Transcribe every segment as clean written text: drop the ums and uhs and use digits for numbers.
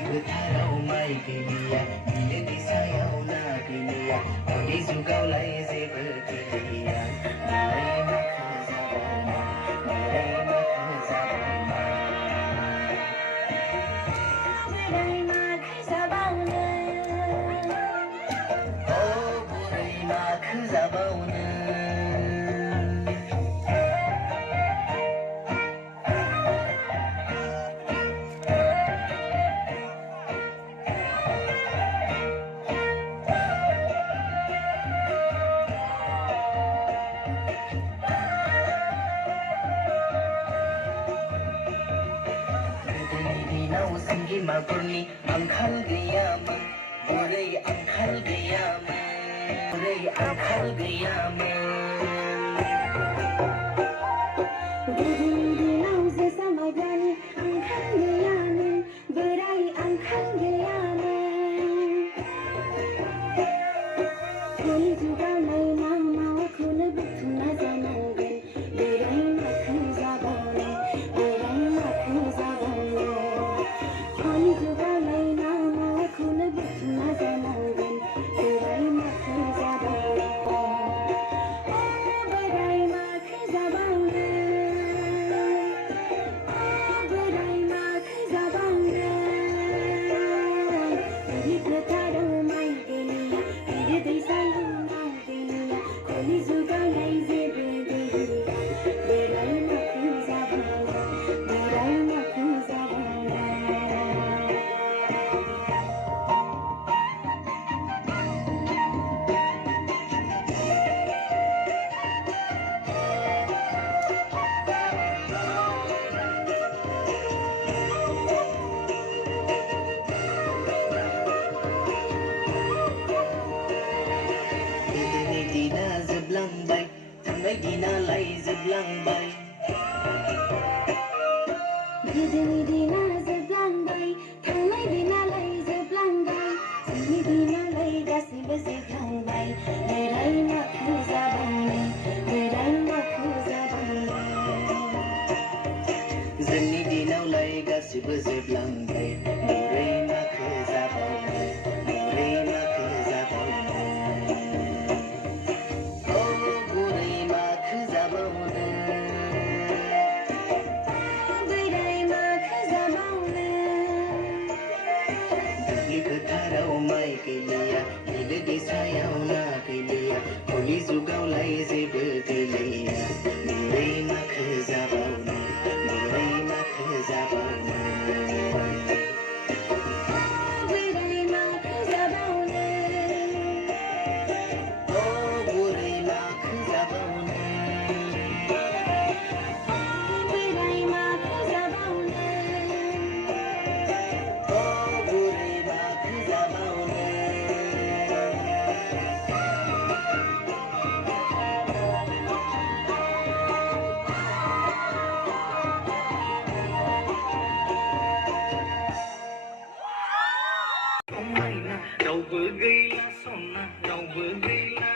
फोथाराव माइ गैलिया बिलो दैसायाव ना गैलिया हनै जुगावलाय जेबो गैलिया बोरै माखो जाबावनो बोरै माखो जाबावनो बोरै माखो जाबावनो औ बोरै माखो जाबावनो सिंगि मागुरनि आंखाल गैयामोन बोरै आंखाल गैयामोन बोरै आंखाल गैयामोन गोदोनि दिनाव जोसा माइब्रानि आंखाल गैयामोन बोरै आंखाल गैयामोन दानि जुगावलाय मा माखौनो बुथुमना जानांगोन बोरै माखो जाबावनो बोरै माखो जाबावनो दानि जुगावलाय मा माखौनो बुथुमना जानांगोन बोरै माखो जाबावनो बोरै माखो जाबावनो बोरै माखो जाबावनो बिदि फोथाराव माइ गैलिया बिदि दैसायाव ना गैलिया दानि जुगावलाय जेबो गैलिया बोरै माखो जाबावनो बोरै माखो जाबावनो गोदोनि दिना जोबलांबाय थांनाय दिनालाय जोबलांबाय गोदोनि दिना जोबलांबाय थांनाय दिनालाय जोबलांबाय जोंनि दिनालाय गासैबो जोबलांबाय बोरै माखो जाबावनो बोरै माखो जाबावनो जोंनि दिनावलाय गासिबो जोबलांबाय बोरै माखो जाबावनो बोरै माखो जाबावनो औ बोरै माखो जाबावनो बोरै माखो जाबावनो दुब्लि फोथाराव माइ गैलिया बिलो दैसायाव ना गैलिया हनै जुगावलाय जेबो गैलिया बोरै माखो जाबावनो बोरै माखो जाबावनो बोरै माखो जाबावनो औ बोरै माखो जाबावनो बोरै माखो जाबावनो औ बोरै माखो जाबावनो समायना रावबो गैला सना रावबो गैला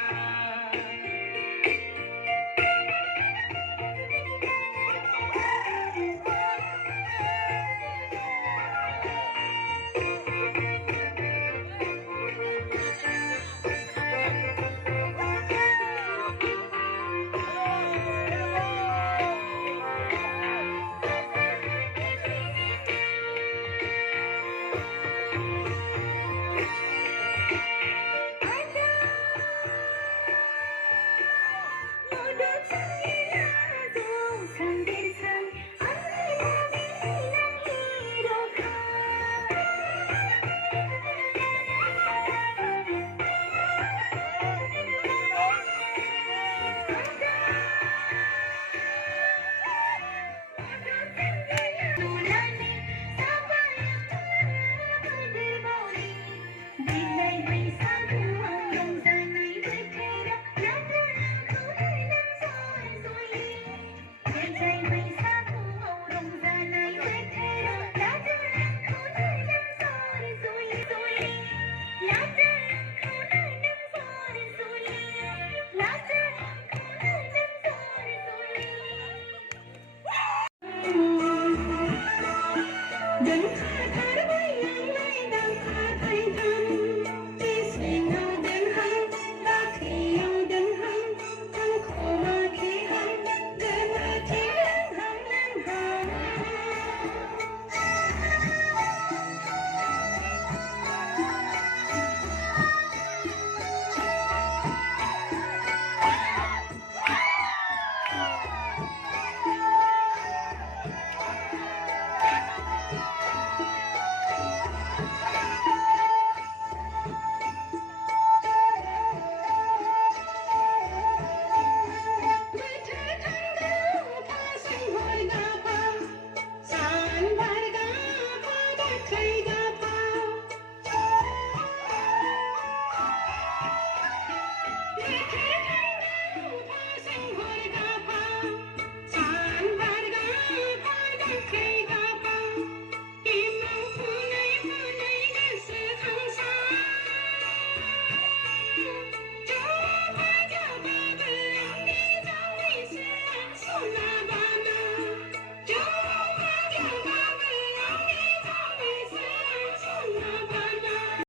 खैदा